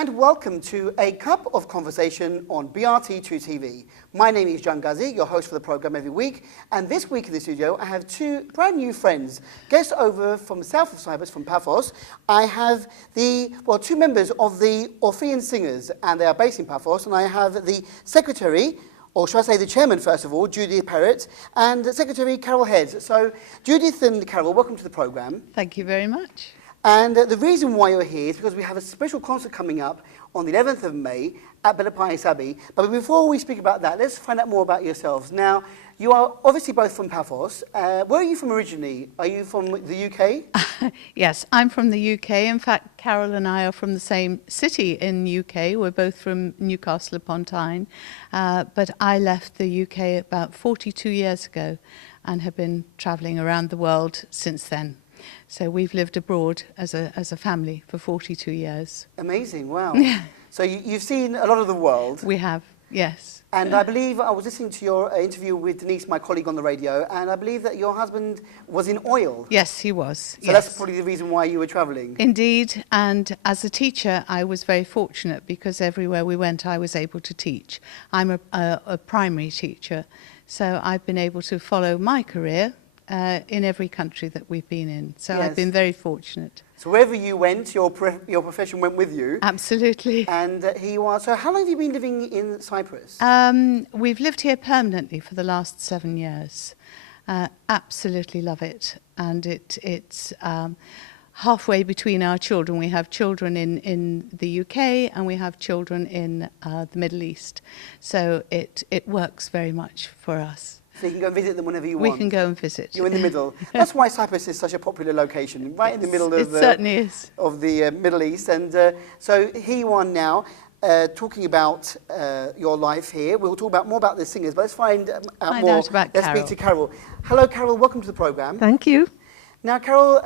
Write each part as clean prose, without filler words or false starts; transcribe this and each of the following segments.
and welcome to A Cup of Conversation on BRT2 TV. My name is John Ghazi, your host for the programme every week, and this week in the studio I have two brand new friends, guests over from the south of Cyprus, from Paphos. I have two members of the Orphean Singers, and they are based in Paphos, and I have the secretary, or should I say the chairman first of all, Judith Perrott, and Secretary Carol Heads. So Judith and Carol, welcome to the programme. Thank you very much. And the reason why you're here is because we have a special concert coming up on the 11th of May at Belapais Abbey. But before we speak about that, let's find out more about yourselves. Now, you are obviously both from Paphos. Where are you from originally? Are you from the UK? Yes, I'm from the UK. In fact, Carol and I are from the same city in the UK. We're both from Newcastle upon Tyne. But I left the UK about 42 years ago and have been travelling around the world since then. So we've lived abroad as a family for 42 years. Amazing, wow. So you've seen a lot of the world. We have, yes. And I believe I was listening to your interview with Denise, my colleague on the radio, and I believe that your husband was in oil. Yes, he was. So that's probably the reason why you were travelling. Indeed, and as a teacher, I was very fortunate because everywhere we went, I was able to teach. I'm a primary teacher, so I've been able to follow my career in every country that we've been in. So yes. I've been very fortunate. So wherever you went, your profession went with you. Absolutely. And here you are. So how long have you been living in Cyprus? We've lived here permanently for the last 7 years. Absolutely love it. And it's halfway between our children. We have children in the UK and we have children in the Middle East. So it works very much for us. So you can go and visit them whenever you want. We can go and visit. You're in the middle. That's why Cyprus is such a popular location, right in the middle of certainly is. Of the Middle East. And so here you are now, talking about your life here. We'll talk about more about the singers, but let's find out more. Let's speak to Carol. Hello, Carol. Welcome to the programme. Thank you. Now, Carol,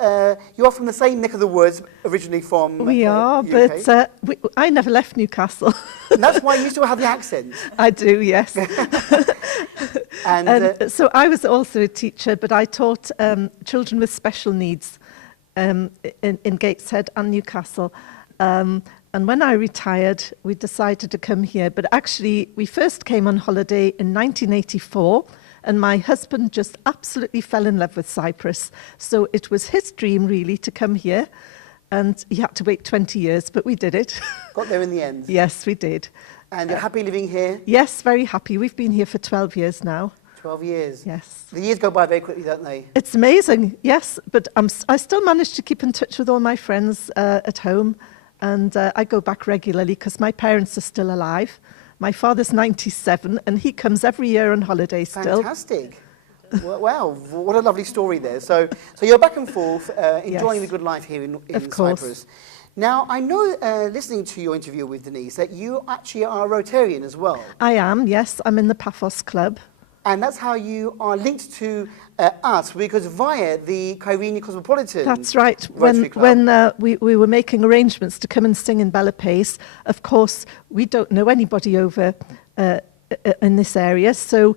you are from the same neck of the woods, originally from We are, but I never left Newcastle. And that's why you still have the accent. I do, yes. And so I was also a teacher, but I taught children with special needs in Gateshead and Newcastle. And when I retired, we decided to come here. But actually, we first came on holiday in 1984. And my husband just absolutely fell in love with Cyprus. So it was his dream, really, to come here. And he had to wait 20 years, but we did it. Got there in the end. Yes, we did. And you're happy living here? Yes, very happy. We've been here for 12 years now. 12 years? Yes. The years go by very quickly, don't they? It's amazing, yes. But I still manage to keep in touch with all my friends at home. And I go back regularly because my parents are still alive. My father's 97 and he comes every year on holiday still. Fantastic. Wow, what a lovely story there. So you're back and forth, enjoying the good life here in Cyprus. Now, I know, listening to your interview with Denise, that you actually are a Rotarian as well. I am, yes. I'm in the Paphos Club. And that's how you are linked to us, because via the Kyrenia Cosmopolitan. That's right. When we were making arrangements to come and sing in Belapais, of course, we don't know anybody over in this area. So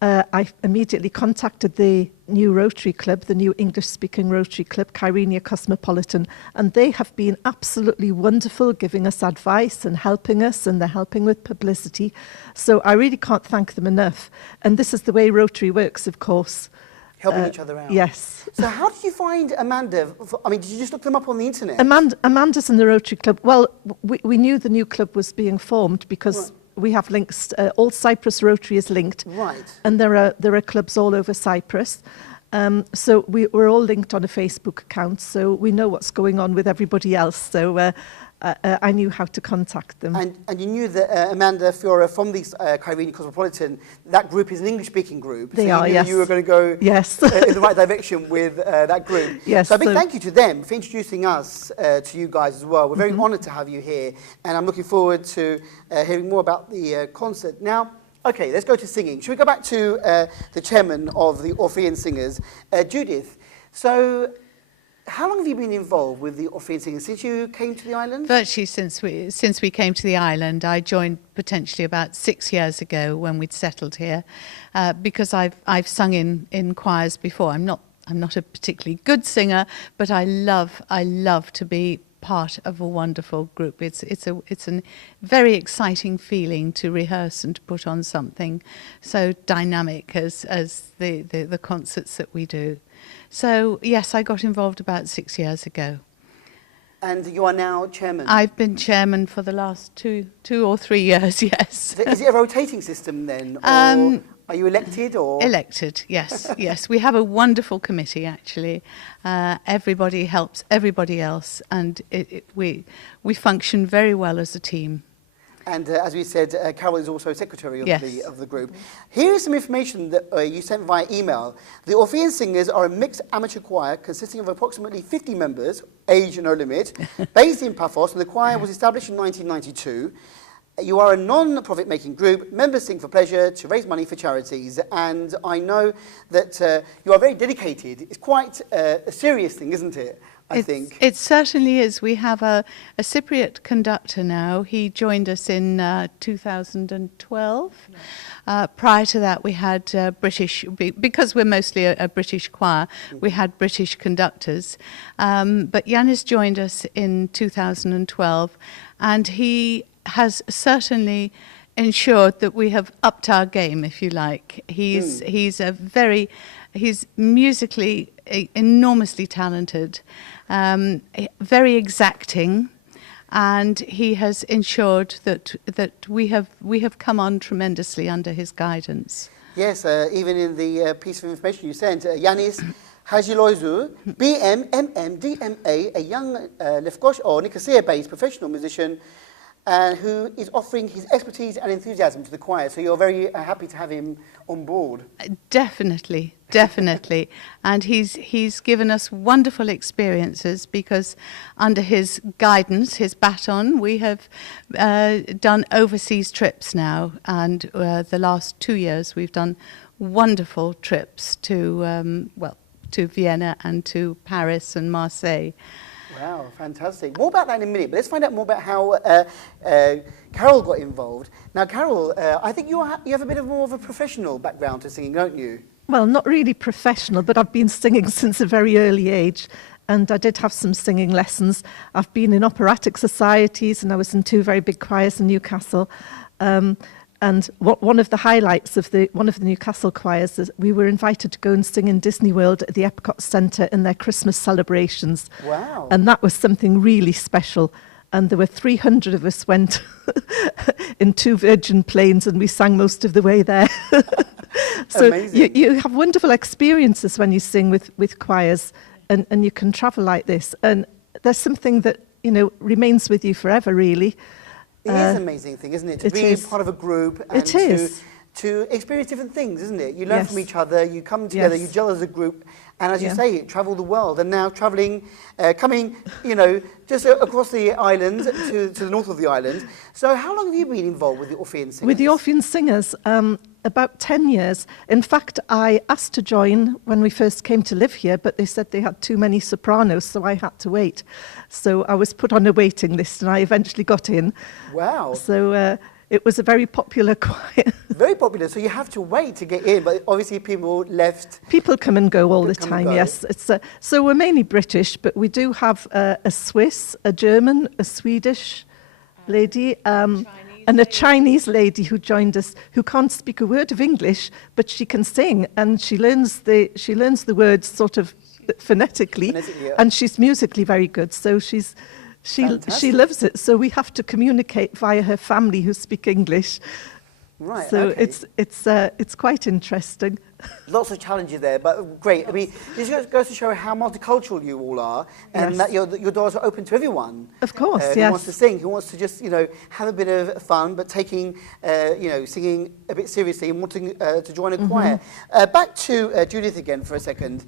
I immediately contacted the new Rotary Club, the new English-speaking Rotary Club, Kyrenia Cosmopolitan, and they have been absolutely wonderful, giving us advice and helping us, and they're helping with publicity. So I really can't thank them enough. And this is the way Rotary works, of course. Helping each other out. Yes. So how did you find Amanda? I mean, did you just look them up on the internet? Amanda's in the Rotary Club. Well, we knew the new club was being formed because we have links. All Cyprus Rotary is linked. Right. And there are clubs all over Cyprus. So we're all linked on a Facebook account, so we know what's going on with everybody else. So I knew how to contact them. And you knew that Amanda Fiora from the Kyrenia Cosmopolitan, that group is an English-speaking group. They so are, you knew yes. that you were going to go in the right direction with that group. Yes. So a big thank you to them for introducing us to you guys as well. We're very honoured to have you here, and I'm looking forward to hearing more about the concert. Now, okay, let's go to singing. Should we go back to the chairman of the Orphean Singers, Judith? So, how long have you been involved with the Orphean Singers since you came to the island? Virtually since we came to the island. I joined potentially about 6 years ago when we'd settled here, because I've sung in choirs before. I'm not a particularly good singer, but I love to be part of a wonderful group. It's a very exciting feeling to rehearse and to put on something so dynamic as the concerts that we do. So yes, I got involved about 6 years ago. And you are now chairman? I've been chairman for the last two or 3 years, yes. Is it a rotating system then? Or are you elected? Or Elected, yes, yes. We have a wonderful committee, actually. Everybody helps everybody else, and we function very well as a team. And as we said, Carol is also secretary of, Yes. of the group. Here is some information that you sent via email. The Orphean Singers are a mixed amateur choir consisting of approximately 50 members, age no limit, based in Paphos, and the choir was established in 1992. You are a non-profit making group. Members sing for pleasure to raise money for charities. And I know that you are very dedicated. It's quite a serious thing, isn't it? I think. It certainly is. We have a Cypriot conductor now. He joined us in 2012. Prior to that, we had British, because we're mostly a British choir, we had British conductors. But Yanis joined us in 2012, and he has certainly ensured that we have upped our game, if you like. He's musically enormously talented, very exacting, and he has ensured that we have come on tremendously under his guidance. Yes, even in the piece of information you sent, Yanis Hajiloizu, BM, MM, DMA, a young Lefkosh or Nicosia-based professional musician who is offering his expertise and enthusiasm to the choir. So you're very happy to have him on board. Definitely, definitely. And he's given us wonderful experiences, because under his guidance, his baton, we have done overseas trips now. And the last 2 years, we've done wonderful trips to, to Vienna and to Paris and Marseille. Wow, fantastic. More about that in a minute, but let's find out more about how Carol got involved. Now, Carol, I think you have a bit more of a professional background to singing, don't you? Well, not really professional, but I've been singing since a very early age, and I did have some singing lessons. I've been in operatic societies, and I was in 2 very big choirs in Newcastle. And one of the highlights of one of the Newcastle choirs is we were invited to go and sing in Disney World at the Epcot Centre in their Christmas celebrations. Wow. And that was something really special. And there were 300 of us went in 2 Virgin planes, and we sang most of the way there. So you have wonderful experiences when you sing with choirs, and you can travel like this. And there's something that, remains with you forever, really. It is an amazing thing, isn't it? To be part of a group and to experience different things, isn't it? You learn from each other, you come together, you gel as a group, and as you say, travel the world. And now travelling, coming, just across the island to the north of the island. So how long have you been involved with the Orphean Singers? With the Orphean Singers, about 10 years. In fact, I asked to join when we first came to live here, but they said they had too many sopranos, so I had to wait. So I was put on a waiting list, and I eventually got in. Wow. So it was a very popular choir. Very popular, so you have to wait to get in, but obviously people left. People come and go all the time, yes. So we're mainly British, but we do have a Swiss, a German, a Swedish lady, and a Chinese lady who joined us, who can't speak a word of English, but she can sing, and she learns the words sort of phonetically, and she's musically very good. So she loves it. So we have to communicate via her family who speak English. Right. So it's quite interesting. Lots of challenges there, but great. I mean, this goes to show how multicultural you all are, and that your doors are open to everyone. Of course, yes. Who wants to sing, who wants to just have a bit of fun, but taking singing a bit seriously and wanting to join a choir. Back to Judith again for a second.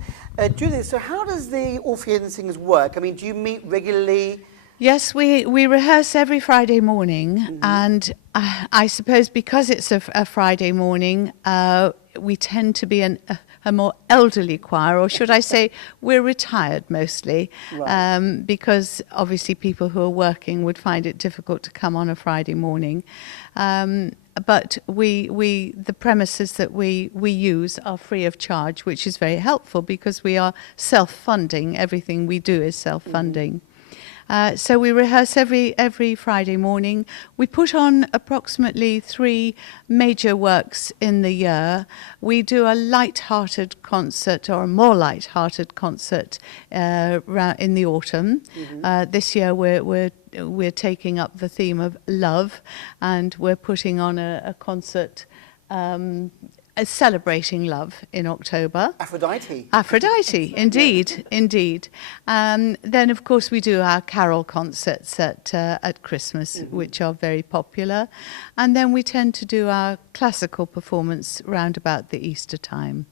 Judith, so how does the Orphean Singers work? I mean, do you meet regularly? Yes, we rehearse every Friday morning, and I suppose because it's a Friday morning, we tend to be a more elderly choir, or should I say we're retired mostly, because obviously people who are working would find it difficult to come on a Friday morning. But the premises that we use are free of charge, which is very helpful because we are self-funding. Everything we do is self-funding. So we rehearse every Friday morning. We put on approximately 3 major works in the year. We do a light-hearted concert, or a more light-hearted concert, in the autumn. This year we're taking up the theme of love, and we're putting on a concert celebrating love in October. Aphrodite. Aphrodite, indeed, indeed. Then, of course, we do our carol concerts at Christmas, which are very popular. And then we tend to do our classical performance round about the Easter time.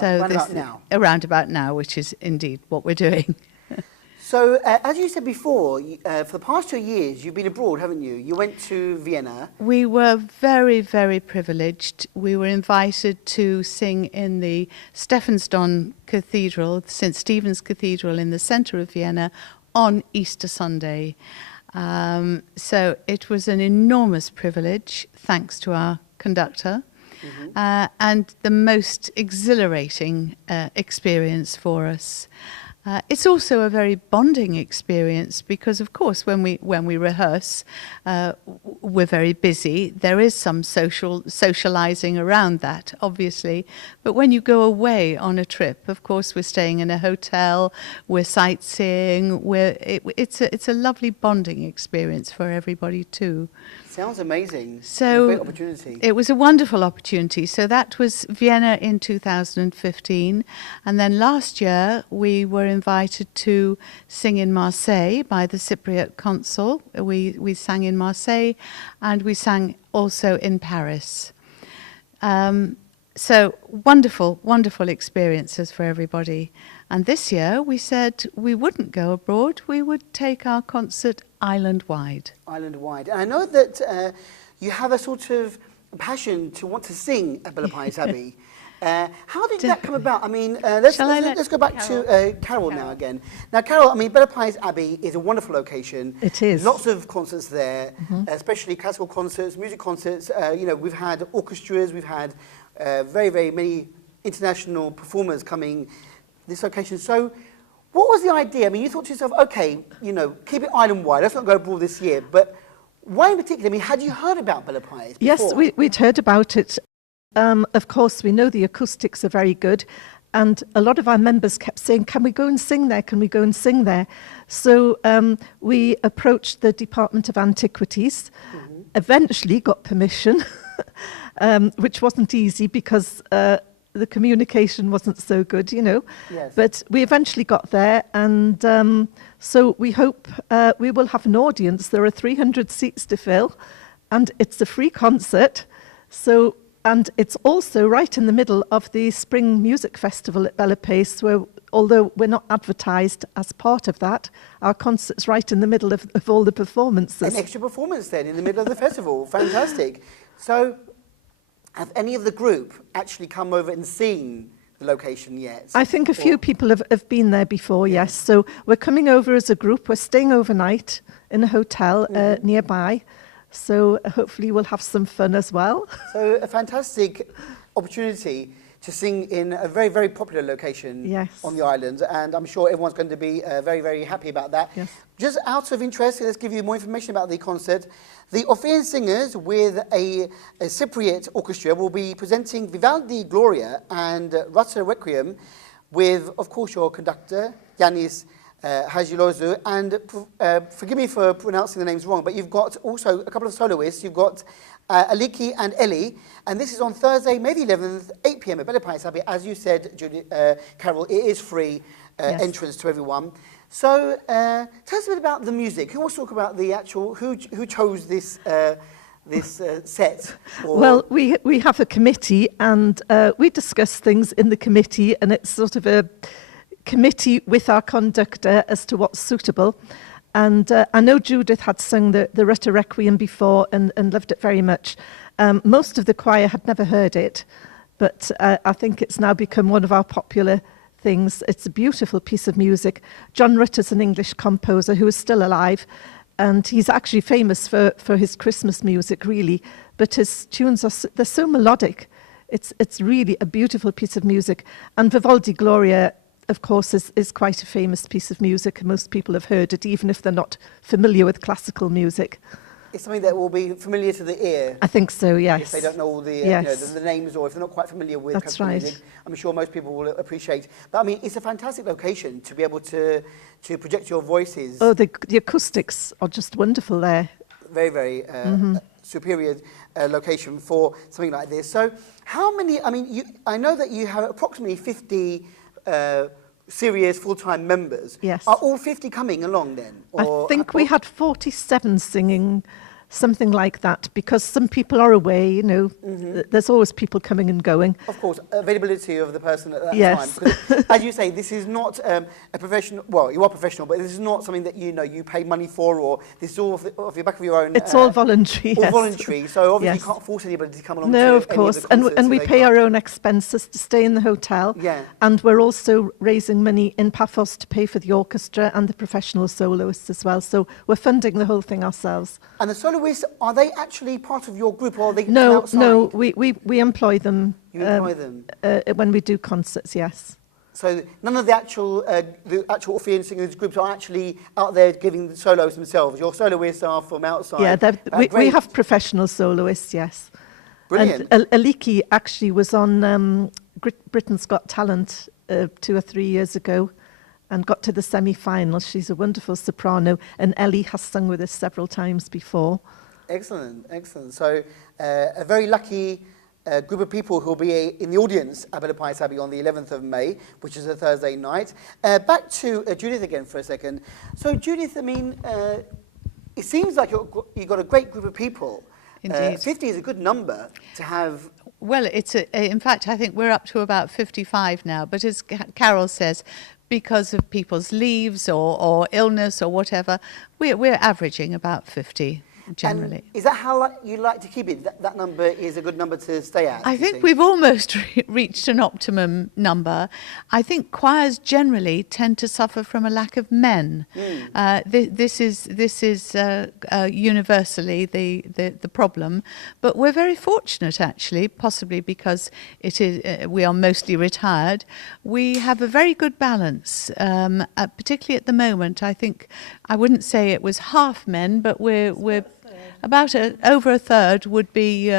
Around about now, which is indeed what we're doing. So, as you said before, for the past 2 years, you've been abroad, haven't you? You went to Vienna. We were very, very privileged. We were invited to sing in the Stephansdom Cathedral, St. Stephen's Cathedral in the centre of Vienna on Easter Sunday. So it was an enormous privilege, thanks to our conductor. And the most exhilarating experience for us. It's also a very bonding experience because, of course, when we rehearse, we're very busy. There is some socializing around that, obviously. But when you go away on a trip, of course, we're staying in a hotel, we're sightseeing. It's a lovely bonding experience for everybody too. Sounds amazing. So a great opportunity. It was a wonderful opportunity. So that was Vienna in 2015. And then last year we were invited to sing in Marseille by the Cypriot consul. We sang in Marseille and we sang also in Paris. So wonderful, wonderful experiences for everybody. And this year we said we wouldn't go abroad. We would take our concert island-wide. Island-wide. And I know that you have a sort of passion to want to sing at Bellepais Abbey. How did that come about? I mean, let's go back to Carol now again. Now, Carol, I mean, Bellepais Abbey is a wonderful location. It is. Lots of concerts there, especially classical concerts, music concerts. You know, we've had orchestras, we've had very, very many international performers coming this location. So what was the idea? I mean, you thought to yourself, okay, you know, keep it island-wide. Let's not go abroad this year. But why in particular? I mean, had you heard about Bellepais before? Yes, we'd heard about it. Of course, we know the acoustics are very good. And a lot of our members kept saying, can we go and sing there? Can we go and sing there? So we approached the Department of Antiquities, eventually got permission, which wasn't easy because the communication wasn't so good, you know. Yes. But we eventually got there, and so we hope we will have an audience. There are 300 seats to fill, and it's a free concert. So, and it's also right in the middle of the Spring Music Festival at Bellepais, where, although we're not advertised as part of that, our concert's right in the middle of all the performances. An extra performance then in the middle of the festival. Fantastic. So, have any of the group actually come over and seen the location yet? I think a few people have been there before, yes. So we're coming over as a group. We're staying overnight in a hotel nearby. So hopefully we'll have some fun as well. So a fantastic opportunity to sing in a very, very popular location on the island. And I'm sure everyone's going to be very, very happy about that. Yes. Just out of interest, let's give you more information about the concert. The Orphean Singers with a Cypriot orchestra will be presenting Vivaldi Gloria and Rutter Requiem with, of course, your conductor, Yanis Hajilozu. And forgive me for pronouncing the names wrong, but you've got also a couple of soloists. You've got Aliki and Ellie, and this is on Thursday, May the 11th, 8 p.m. at Bellepais Abbey. As you said, Carol, it is free entrance to everyone. So tell us a bit about the music. Who wants to talk about the actual, who chose this set? Well, we have a committee, and we discuss things in the committee, and it's sort of a committee with our conductor as to what's suitable. And I know Judith had sung the Rutter Requiem before and loved it very much. Most of the choir had never heard it, but I think it's now become one of our popular things. It's a beautiful piece of music. John Rutter's an English composer who is still alive, and he's actually famous for his Christmas music, really. But his tunes they're so melodic. It's really a beautiful piece of music. And Vivaldi Gloria, of course, is quite a famous piece of music, and most people have heard it, even if they're not familiar with classical music. It's something that will be familiar to the ear. I think so, yes. If they don't know all the, the names, or if they're not quite familiar with That's classical right. music, I'm sure most people will appreciate. But I mean, it's a fantastic location to be able to project your voices. Oh, the acoustics are just wonderful there. Very, very superior location for something like this. So how many, I mean, I know that you have approximately 50 serious full-time members. Yes. Are all 50 coming along then? I think we had 47 singing, something like that, because some people are away, you know. There's always people coming and going. Of course, availability of the person at that Yes. time. Because, as you say, this is not a professional, well, you are professional, but this is not something that you pay money for, or this is all off the back of your own. It's all voluntary, all yes. voluntary, so obviously Yes. you can't force anybody to come along No, to of any course. of the concerts. And we so they pay can't. our own expenses to stay in the hotel. Yeah. And we're also raising money in Paphos to pay for the orchestra and the professional soloists as well. So we're funding the whole thing ourselves. And the soloists, are they actually part of your group, or are they No, outside? no, we employ them. You employ them? When we do concerts, yes. So none of the actual Orphean Singers groups are actually out there giving the solos themselves. Your soloists are from outside. Yeah, we Great. have professional soloists, yes. Brilliant. And Aliki actually was on Britain's Got Talent 2 or 3 years ago and got to the semi-final. She's a wonderful soprano, and Ellie has sung with us several times before. Excellent, excellent. So a very lucky group of people who will be in the audience at Bella Pies Abbey on the 11th of May, which is a Thursday night. Back to Judith again for a second. So Judith, I mean, it seems like you've got a great group of people. Indeed. 50 is a good number to have. Well, in fact, I think we're up to about 55 now. But as Carol says, because of people's leaves or illness or whatever, we're averaging about 50 generally. And is that how you like to keep it? That number is a good number to stay at? I think we've almost reached an optimum number. I think choirs generally tend to suffer from a lack of men. This is universally the problem, but we're very fortunate actually, possibly because it is we are mostly retired. We have a very good balance, particularly at the moment. I think I wouldn't say it was half men, but we're about over a third would be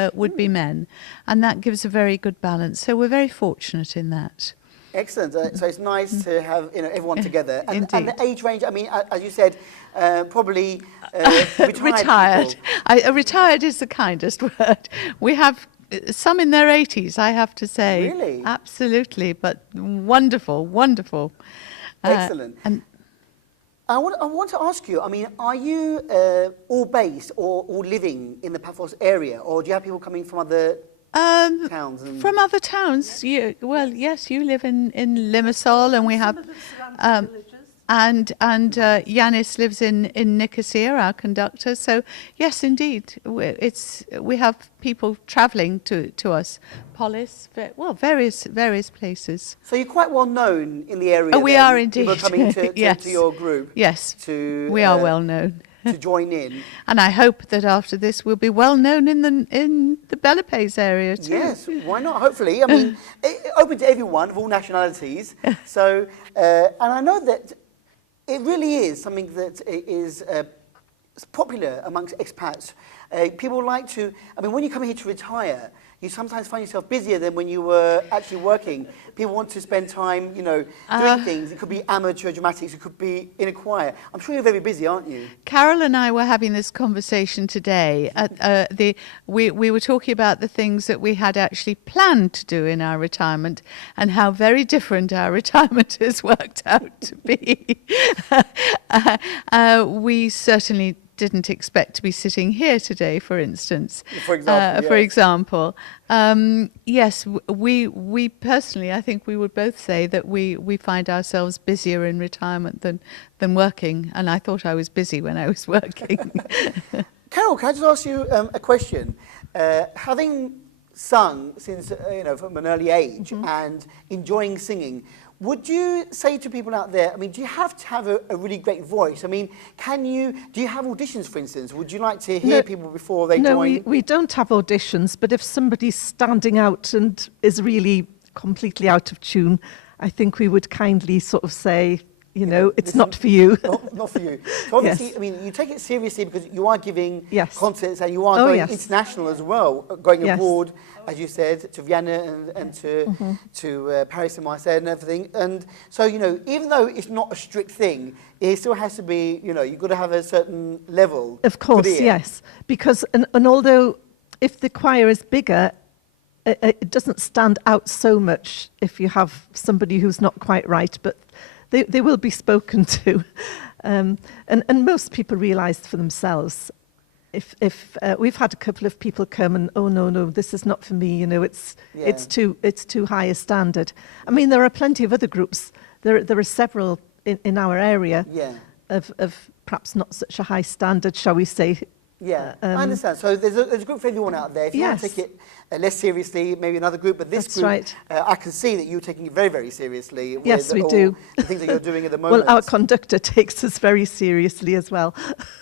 men, and that gives a very good balance. So we're very fortunate in that. Excellent. So it's nice to have everyone together. And the age range, I mean, as you said, probably retired. Retired is the kindest word. We have some in their 80s, I have to say. Really? Absolutely, but wonderful, wonderful. Excellent. I want to ask you, I mean, are you all based or all living in the Paphos area, or do you have people coming from other towns? From other towns? Well, yes, you live in Limassol, and we have... And Yanis lives in Nicosia, our conductor. So yes, indeed, we have people travelling to us, Polis, various places. So you're quite well known in the area. Oh, we are indeed. People coming to your group. Yes, we are well known. To join in. And I hope that after this we'll be well known in the Bella Pace area too. Yes, why not? Hopefully, I mean, open to everyone of all nationalities. So, and I know that it really is something that is popular amongst expats. People like to, I mean, when you come here to retire, you sometimes find yourself busier than when you were actually working. People want to spend time, doing things. It could be amateur dramatics, it could be in a choir. I'm sure you're very busy, aren't you? Carol and I were having this conversation today. We were talking about the things that we had actually planned to do in our retirement and how very different our retirement has worked out to be. We certainly didn't expect to be sitting here today, for instance. For example, yes, we personally, I think we would both say that we find ourselves busier in retirement than working, and I thought I was busy when I was working. Carol, can I just ask you a question? Having sung since from an early age and enjoying singing, would you say to people out there, I mean, do you have to have a really great voice? I mean, do you have auditions, for instance? Would you like to hear people before they join? No, we don't have auditions, but if somebody's standing out and is really completely out of tune, I think we would kindly sort of say, you know, it's not for you. Not for you. So obviously, Yes. I mean, you take it seriously because you are giving Yes. concerts and you are Oh, going yes. international as well, going Yes. abroad, as you said, to Vienna and to Paris and Marseille and everything. And so, you know, even though it's not a strict thing, it still has to be, you know, you've got to have a certain level. Of course, good ear. yes. Because, and although if the choir is bigger, it doesn't stand out so much if you have somebody who's not quite right, but they will be spoken to. And most people realise for themselves. If we've had a couple of people come and, oh no, this is not for me, you know, it's too high a standard. I mean, there are plenty of other groups. There are several in our area of perhaps not such a high standard, shall we say. Yeah, I understand. So there's a group for everyone out there. If you want to take it less seriously, maybe another group, but this That's group, right. I can see that you're taking it very, very seriously. Yes, with we do. The things that you're doing at the moment. Well, our conductor takes us very seriously as well.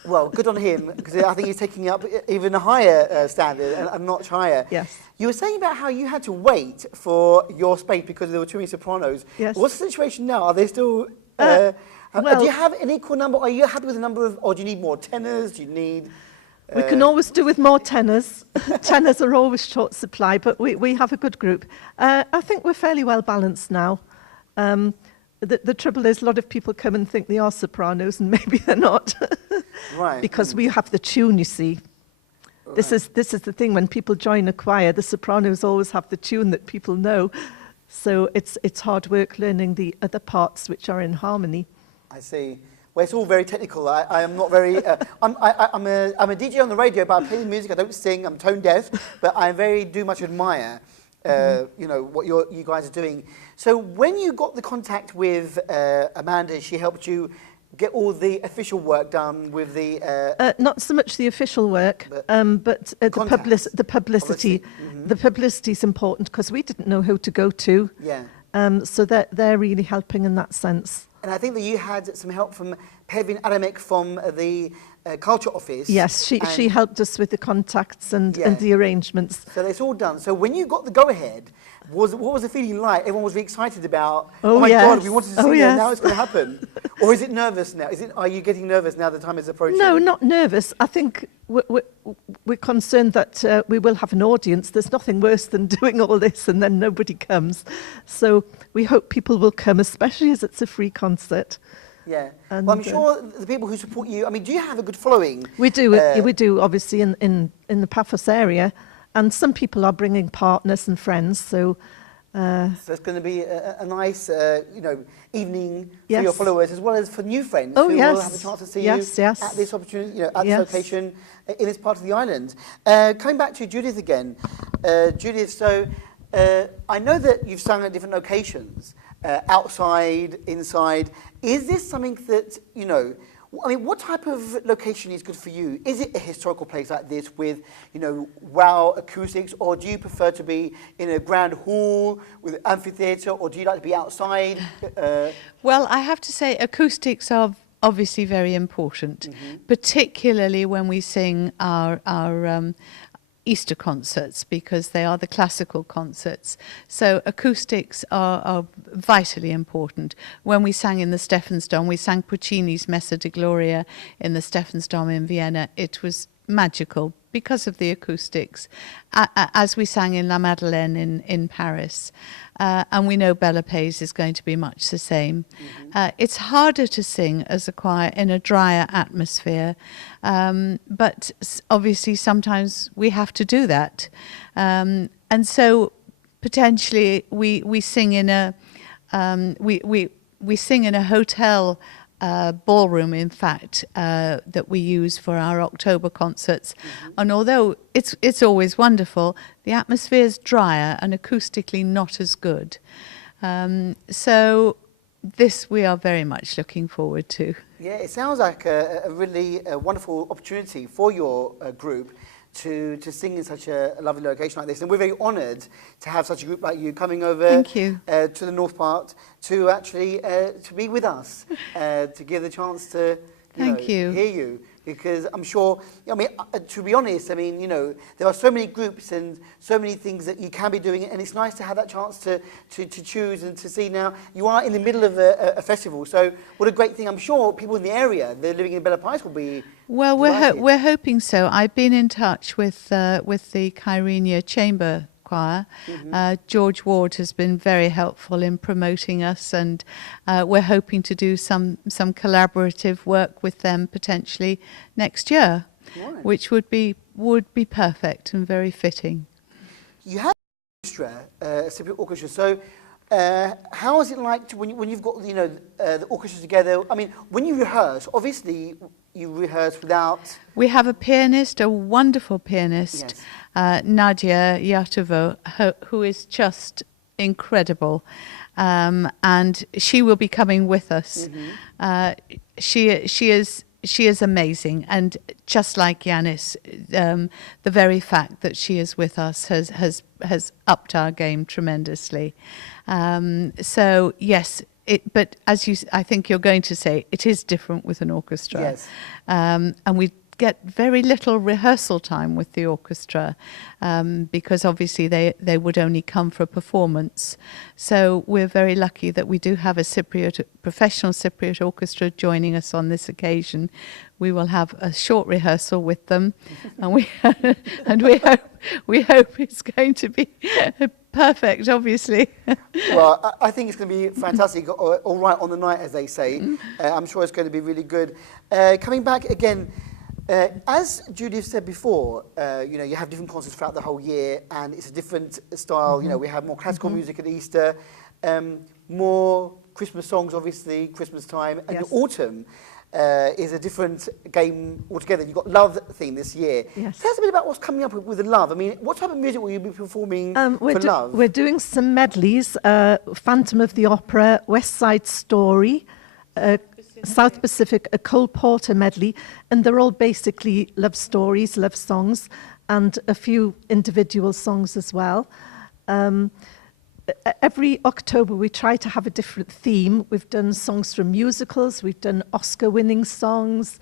Well, good on him, because I think he's taking up even a higher standard, a notch higher. Yes. You were saying about how you had to wait for your space because there were too many sopranos. Yes. What's the situation now? Are they still... well- do you have an equal number? Are you happy with the number of... Or do you need more tenors? Do you need... We can always do with more tenors. Tenors are always short supply, but we have a good group. I think we're fairly well balanced now. The trouble is a lot of people come and think they are sopranos and maybe they're not. Right. Because we have the tune, you see. Right. This is the thing, when people join a choir, the sopranos always have the tune that people know. So it's hard work learning the other parts which are in harmony. I see. Well, it's all very technical. I am not very... I'm a DJ on the radio, but I play the music. I don't sing. I'm tone deaf. But I do much admire, you know, what you guys are doing. So when you got the contact with Amanda, she helped you get all the official work done with the... Not so much the official work, but the publicity. Mm-hmm. The publicity is important because we didn't know who to go to. Yeah. So they're really helping in that sense. And I think that you had some help from Pervin Adamek from the Culture Office. Yes, she helped us with the contacts and the arrangements. So it's all done. So when you got the go-ahead, what was the feeling like? Everyone was really excited about, Oh, my yes. God, we wanted to see yes. it, now it's going to happen. Or is it nervous now? Are you getting nervous now the time is approaching? No, not nervous. I think we're concerned that we will have an audience. There's nothing worse than doing all this and then nobody comes. So we hope people will come, especially as it's a free concert. Yeah. And, well, I'm sure the people who support you, I mean, do you have a good following? We do, obviously, in the Paphos area. And some people are bringing partners and friends, so... So it's going to be a nice, you know, evening for Yes. your followers as well as for new friends Oh, who yes. will have a chance to see Yes, you yes. at this opportunity, you know, at Yes. this location in this part of the island. Coming back to Judith again, Judith. So I know that you've sung at different locations, outside, inside. Is this something that, you know? I mean, what type of location is good for you? Is it a historical place like this with, you know, wow acoustics, or do you prefer to be in a grand hall with an amphitheatre, or do you like to be outside? Well, I have to say acoustics are obviously very important, particularly when we sing our Easter concerts, because they are the classical concerts. So acoustics are vitally important. When we sang in the Stephansdom, we sang Puccini's Messa di Gloria in the Stephansdom in Vienna. It was magical because of the acoustics, as we sang in La Madeleine in Paris. And we know Bella Pays is going to be much the same. It's harder to sing as a choir in a drier atmosphere, but obviously sometimes we have to do that. And so potentially we sing in a we sing in a hotel ballroom, in fact, that we use for our October concerts. And although it's always wonderful, the atmosphere is drier and acoustically not as good. So this we are very much looking forward to. Yeah, it sounds like a really wonderful opportunity for your group to sing in such a lovely location like this. And we're very honoured to have such a group like you coming over Thank you. To the North Part to actually to be with us, to give the chance to Thank you. hear you, because I'm sure, I mean, to be honest, I mean, there are so many groups and so many things that you can be doing, and it's nice to have that chance to choose and to see. Now, you are in the middle of a festival, so what a great thing. I'm sure people in the area, they're living in Bella Price, will be Well, delighted. we're hoping so. I've been in touch with the Kyrenia Chamber Choir. George Ward has been very helpful in promoting us, and we're hoping to do some collaborative work with them potentially next year, Right. which would be perfect and very fitting. You have an orchestra, a separate orchestra. So, how is it like when you've got the orchestra together? I mean, when you rehearse, obviously you rehearse without. We have a pianist, a wonderful pianist, Nadia Yatovo, who is just incredible, and she will be coming with us. She is amazing, and just like Yanis, the very fact that she is with us has upped our game tremendously. So yes. But I think you're going to say, it is different with an orchestra. Yes. And we get very little rehearsal time with the orchestra because obviously they would only come for a performance. So we're very lucky that we do have a professional Cypriot orchestra joining us on this occasion. We will have a short rehearsal with them, and we hope it's going to be perfect, obviously. Well, I think it's going to be fantastic, all right on the night, as they say. I'm sure it's going to be really good. Coming back again, as Judith said before, you have different concerts throughout the whole year, and it's a different style. We have more classical music at Easter, more Christmas songs, obviously, Christmas time, and Yes. the autumn is a different game altogether. You've got Love theme this year. Yes. Tell us a bit about what's coming up with the Love. I mean, what type of music will you be performing for Love? We're doing some medleys, Phantom of the Opera, West Side Story, South Pacific, a Cole Porter medley, and they're all basically love stories, love songs, and a few individual songs as well. Every October we try to have a different theme. We've done songs from musicals, we've done Oscar-winning songs.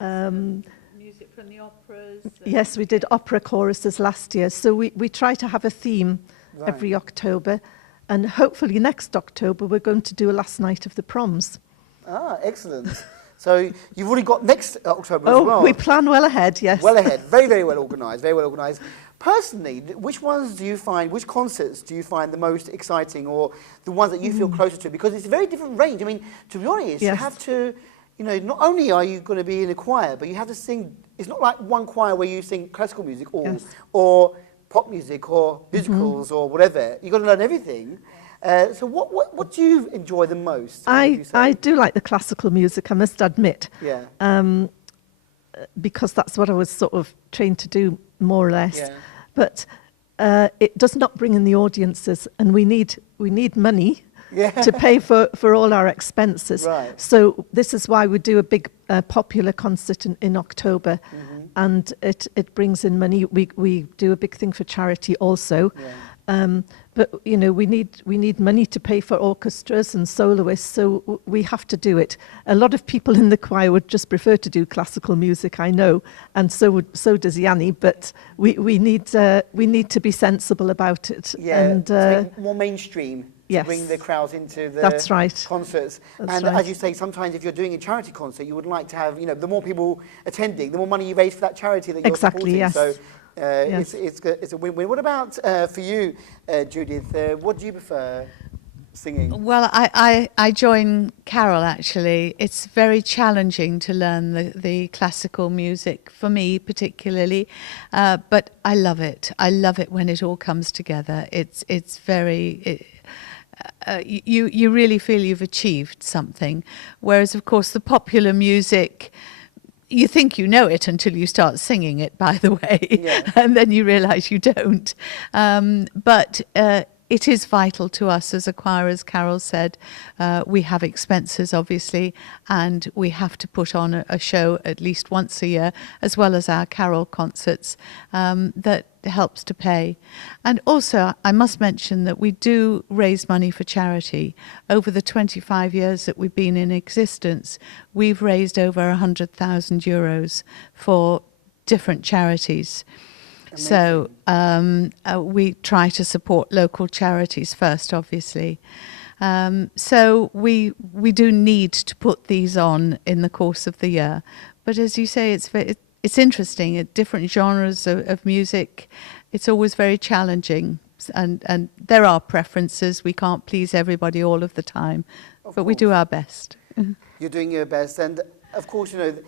Music from the operas. Yes, we did opera choruses last year. So we try to have a theme every October. And hopefully next October we're going to do a last night of the proms. Ah, excellent. So you've already got next October as well. Oh, we plan well ahead, yes. Well ahead. Very, very well organised. Very well organised. Personally, which concerts do you find the most exciting, or the ones that you feel closer to? Because it's a very different range. I mean, to be honest, you Yes. have to, not only are you going to be in a choir, but you have to sing. It's not like one choir where you sing classical music or pop music or musicals or whatever. You've got to learn everything. So what do you enjoy the most? I do like the classical music, I must admit. Yeah. Because that's what I was sort of trained to do, more or less. Yeah. But it does not bring in the audiences, and we need money to pay for all our expenses. Right. So this is why we do a big popular concert in October, and it brings in money. We do a big thing for charity also. Yeah. But we need money to pay for orchestras and soloists, so we have to do it. A lot of people in the choir would just prefer to do classical music, I know, and so does Yanni. But we need to be sensible about it. Yeah, and to make it more mainstream, to yes. bring the crowds into the That's right. concerts. That's and right. as you say, sometimes if you're doing a charity concert, you would like to have, the more people attending, the more money you raise for that charity that you're Exactly, supporting. yes. So Yes. it's a win-win. What about for you, Judith? What do you prefer singing? Well, I join Carol, actually. It's very challenging to learn the classical music, for me particularly, but I love it. I love it when it all comes together. It's very... you really feel you've achieved something, whereas, of course, the popular music... You think you know it until you start singing it, by the way, Yeah. and then you realise you don't. But it is vital to us as a choir, as Carol said. We have expenses, obviously, and we have to put on a show at least once a year, as well as our carol concerts, that helps to pay. And also, I must mention that we do raise money for charity. Over the 25 years that we've been in existence, we've raised over €100,000 for different charities. Amazing. So we try to support local charities first, obviously. So we do need to put these on in the course of the year. But as you say, it's interesting. At different genres of music, it's always very challenging. And there are preferences. We can't please everybody all of the time. But we do our best. You're doing your best. And of course, you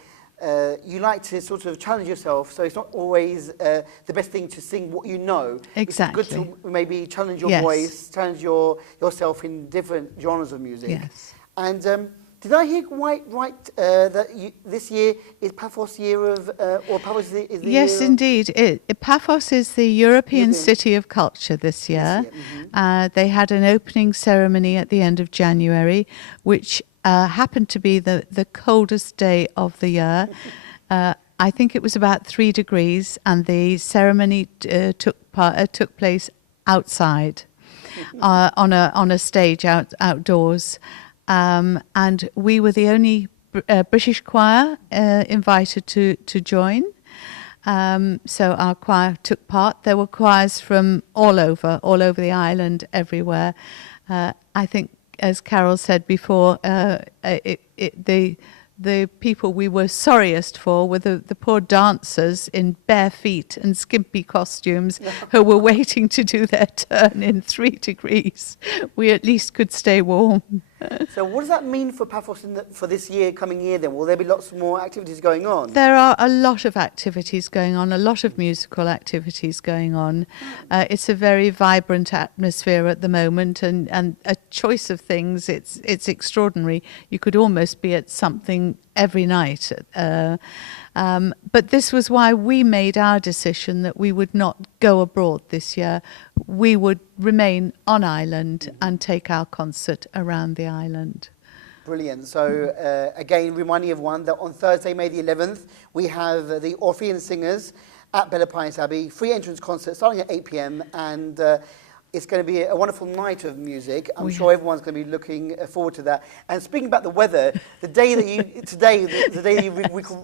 like to sort of challenge yourself, so it's not always the best thing to sing what you know. Exactly. It's good to maybe challenge your voice, challenge yourself in different genres of music. Yes. And did I hear right that this year is Paphos year of, or Paphos is the Yes, year indeed. Paphos is the European City of Culture this year. They had an opening ceremony at the end of January, which happened to be the coldest day of the year. I think it was about 3 degrees, and the ceremony took place outside on a stage outdoors. And we were the only British choir invited to join. So our choir took part. There were choirs from all over the island, everywhere. I think, as Carol said before, the people we were sorriest for were the poor dancers in bare feet and skimpy costumes who were waiting to do their turn in 3 degrees. We at least could stay warm. So what does that mean for Paphos for this year, coming year then? Will there be lots more activities going on? There are a lot of activities going on, a lot of musical activities going on. It's a very vibrant atmosphere at the moment, and a choice of things. It's extraordinary. You could almost be at something every night. But this was why we made our decision that we would not go abroad this year. We would remain on island and take our concert around the island. Brilliant. So again, reminding everyone that on Thursday, May the 11th, we have the Orphean Singers at Bella Pines Abbey, free entrance concert starting at 8 p.m. and it's going to be a wonderful night of music. I'm sure everyone's going to be looking forward to that. And speaking about the weather, the day that you're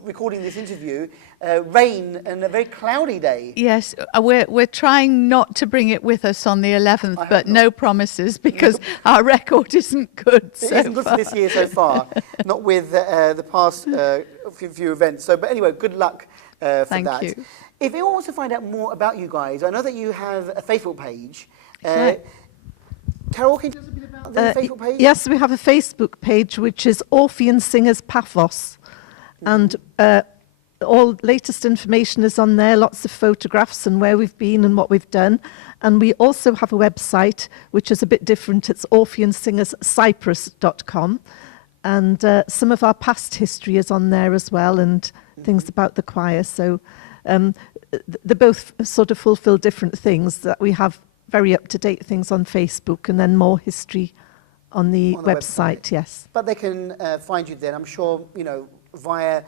recording this interview, rain and a very cloudy day. Yes, we're trying not to bring it with us on the 11th, but no promises because our record isn't good. It isn't good for this year so far, not with the past few events. So, but anyway, good luck for Thank that. you. If anyone wants to find out more about you guys, I know that you have a Facebook page. Carol, can you tell us a bit about the Facebook page? Yes, we have a Facebook page which is Orphean Singers Paphos, and all latest information is on there, lots of photographs and where we've been and what we've done. And we also have a website which is a bit different. It's orpheansingerscyprus.com, and some of our past history is on there as well, and things about the choir. So they both sort of fulfill different things. That we have very up-to-date things on Facebook, and then more history on the website, yes. But they can find you then. I'm sure, via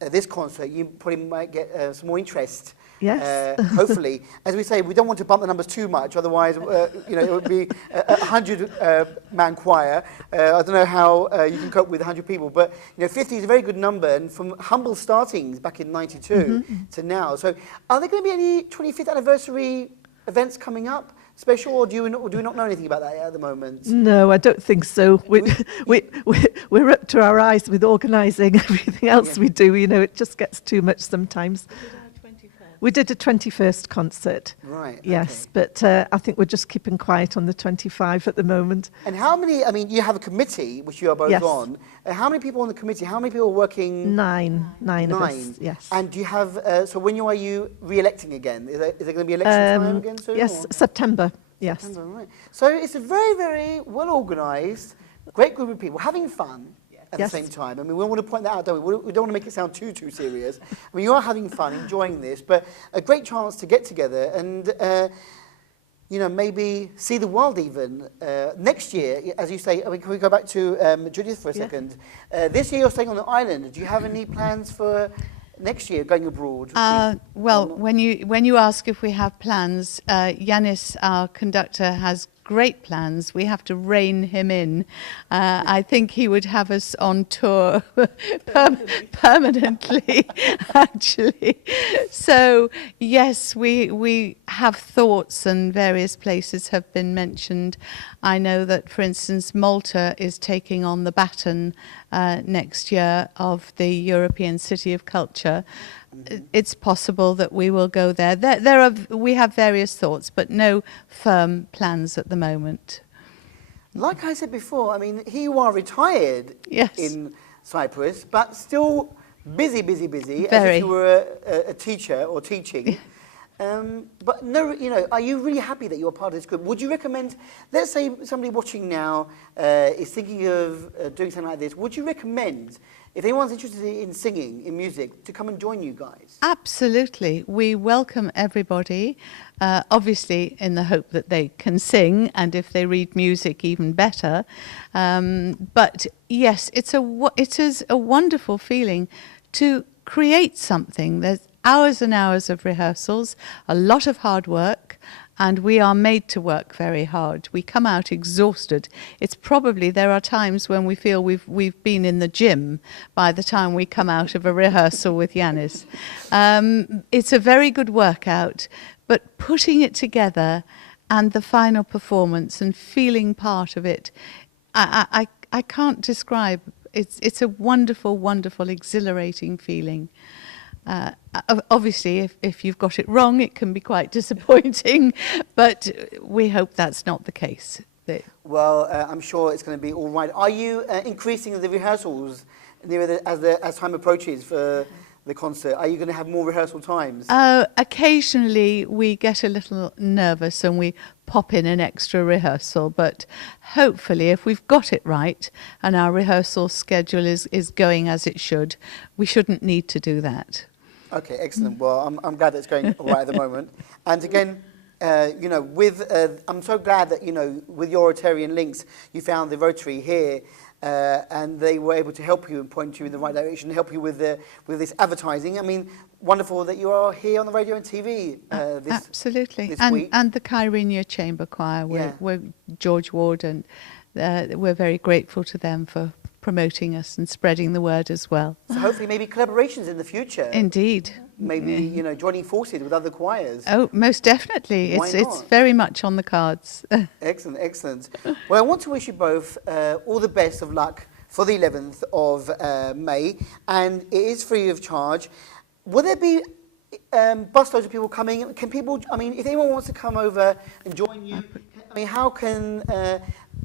this concert, you probably might get some more interest. Yes. Hopefully. As we say, we don't want to bump the numbers too much, otherwise, it would be a 100-man choir. I don't know how you can cope with 100 people, but 50 is a very good number, and from humble startings back in '92 to now. So are there going to be any 25th anniversary events coming up? Special, or do we not know anything about that at the moment? No, I don't think so. We're up to our eyes with organising everything else we do. It just gets too much sometimes. We did a 21st concert. Right. Yes, okay. But I think we're just keeping quiet on the 25 at the moment. And how many, you have a committee, which you are both on. How many people on the committee? How many people are working? Nine of us, yes. And do you have, so when are you re-electing again? Is there going to be election time again soon? Yes, September, yes. September, right. So it's a very, very well-organised, great group of people having fun. At the same time. We want to point that out, don't we? We don't want to make it sound too serious. You are having fun, enjoying this, but a great chance to get together. And you know, maybe see the world even. Next year, as you say, I mean, can we go back to Judith for a second? This year you're staying on the island. Do you have any plans for next year going abroad? Well, when you ask if we have plans, Yanis, our conductor, has great plans. We have to rein him in. I think he would have us on tour permanently, actually. So, yes, we have thoughts, and various places have been mentioned. I know that, for instance, Malta is taking on the baton next year of the European City of Culture. It's possible that we will go there. We have various thoughts, but no firm plans at the moment. Like I said before, I mean, here you are retired in Cyprus, but still busy, as if you were a teacher or teaching. But no, you know, are you really happy that you're part of this group? Would you recommend, let's say somebody watching now is thinking of doing something like this, would you recommend, if anyone's interested in singing, in music, to come and join you guys? Absolutely. We welcome everybody, obviously in the hope that they can sing, and if they read music, even better. But yes, it is a wonderful feeling to create something. There's hours and hours of rehearsals, a lot of hard work, and we are made to work very hard. We come out exhausted. It's probably, there are times when we feel we've been in the gym by the time we come out of a rehearsal with Yanis. It's a very good workout, but putting it together and the final performance and feeling part of it, I can't describe. It's a wonderful, wonderful, exhilarating feeling. Obviously, if you've got it wrong, it can be quite disappointing, but we hope that's not the case. Well, I'm sure it's going to be all right. Are you increasing the rehearsals as time approaches for the concert? Are you going to have more rehearsal times? Occasionally, we get a little nervous and we pop in an extra rehearsal, but hopefully, if we've got it right and our rehearsal schedule is going as it should, we shouldn't need to do that. Okay, excellent. Well, I'm glad it's going all right at the moment. And again, you know, I'm so glad that, you know, with your Rotarian links, you found the Rotary here, and they were able to help you and point you in the right direction, help you with this advertising. I mean, wonderful that you are here on the radio and TV absolutely. this week. And the Kyrenia Chamber Choir, we're George Ward, and we're very grateful to them for promoting us and spreading the word as well. So hopefully maybe collaborations in the future. Indeed. Maybe, you know, joining forces with other choirs. Oh, most definitely. It's very much on the cards. Excellent, excellent. Well, I want to wish you both all the best of luck for the 11th of May, and it is free of charge. Will there be busloads of people coming? Can people, I mean, if anyone wants to come over and join you, I mean, how can...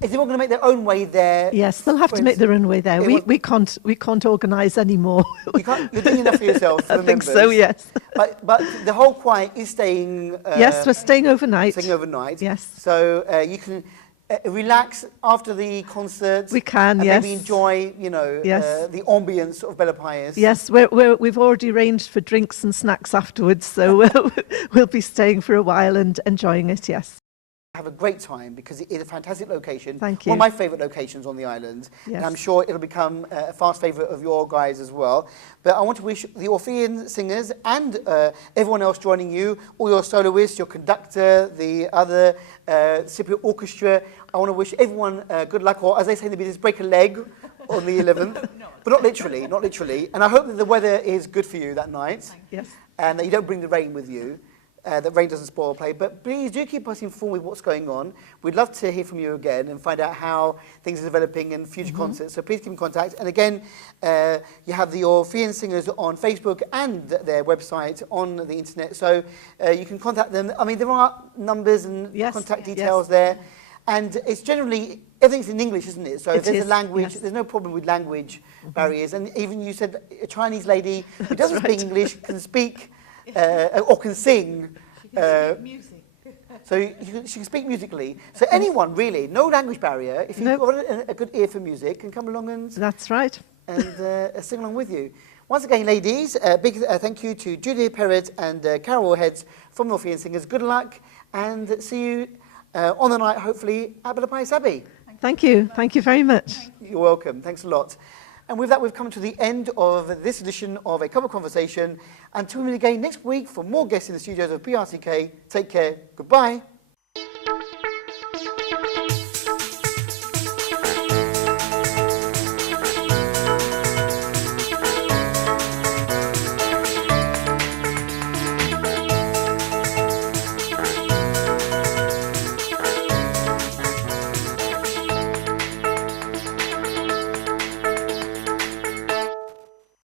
is everyone going to make their own way there? Yes, they'll have to make their own way there. We can't organise any more. You're doing enough for yourself. For I think so, yes. But the whole choir is staying... yes, we're staying overnight. Staying overnight. Yes. So you can relax after the concert. We can, and yes. maybe enjoy, you know, the ambience of Bella Pius. Yes, we've already arranged for drinks and snacks afterwards, so we'll be staying for a while and enjoying it, yes. Have a great time because it is a fantastic location. Thank you. One of my favourite locations on the island. Yes. And I'm sure it'll become a fast favourite of your guys as well. But I want to wish the Orphean Singers and everyone else joining you, all your soloists, your conductor, the other Cypriot orchestra, I want to wish everyone good luck, or as they say in the business, break a leg on the 11th. But not literally, not literally. And I hope that the weather is good for you that night. Yes. And that you don't bring the rain with you. That rain doesn't spoil play, but please do keep us informed with what's going on. We'd love to hear from you again and find out how things are developing in future concerts. So please keep in contact. And again, you have the Orphean Singers on Facebook and their website on the internet, so you can contact them. I mean, there are numbers and contact details there, and it's generally everything's in English, isn't it? So if there's a language, there's no problem with language barriers. And even you said a Chinese lady who doesn't speak English can speak. Or can sing. She can speak music. So she can speak musically. So anyone, really, no language barrier. If you've got a good ear for music, can come along and... That's right. And sing along with you. Once again, ladies, a big thank you to Julia Perrett and Carol Heads from Orphean Singers. Good luck, and see you on the night, hopefully, at Bellapais Abbey. Thank you very much. You're welcome. Thanks a lot. And with that, we've come to the end of this edition of A Cup of Conversation. Until we meet again next week for more guests in the studios of BRTK, take care. Goodbye.